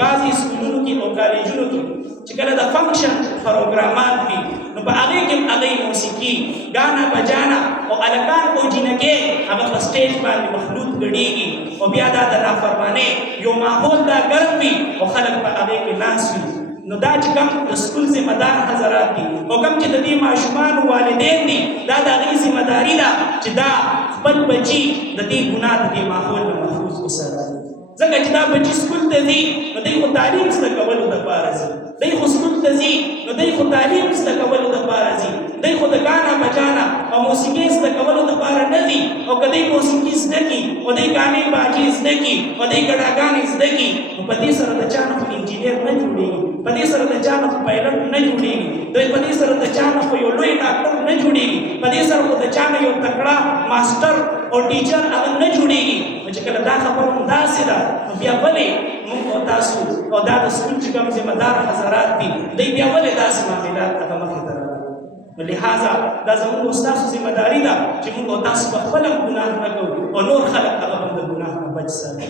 بعضې سکولونو کې او کالجونو کې چې کله د فنکشن پروګرامات وي نو په هغې کې هم هغوی موسیقي ګانا بجانا او هلکان او جینکې هغه په سټیج باندې مخلوط ګډېږي او بیا دا د نافرمانۍ یو ماحول دا ګرم وي او خلک په هغې کې ناست وي. نو دا چې کوم د سکول ذمه دار حضرات دي او کوم چې د دې ماشومانو والدین دي دا د هغوی ذمه داري ده چې دا خپل بچي د دې ګناه د دې ماحول نه محفوظ وساتي. ځکه چې دا بچي سکول ته ځي نو دوی خو تعلیم زده کولو دپاره ځي، دوی خو سکول ته ځي نو دوی خو تعلیم زده کولو دپاره ځي، دوی خو د ګانا بجانا او موسیقي زده کولو دپاره نه ځي. او که دوی موسیقي زده کړي او دوی ګانې باجې زده کړي او دوی ګډاګانې زده کړي نو په دې سره د چا نه خو انجینیر نه جوړېږي، په دې سره د چا نه خو پایلټ نه جوړېږي، دوی په دې سره د چا نه خو یو لوی ډاکټر نه جوړېږي، په دې سره خو د چا نه یو تکړه ماسټر او ټیچر هغه نه جوړېږي. نو چې کله دا خبره هم داسې ده نو بیا ولې موږ او تاسو او دا د سکول چې کوم ذمه دار حضرات دي دوی بیا ولې داسې معاملات هغه مخې ته راوړي؟ نو لہذا دا زموږ او ستاسو ذمه داري ده چې موږ او تاسو په خپله ګناه نه کوو او نور خلک هغه هم د ګناه نه بچ ساتي.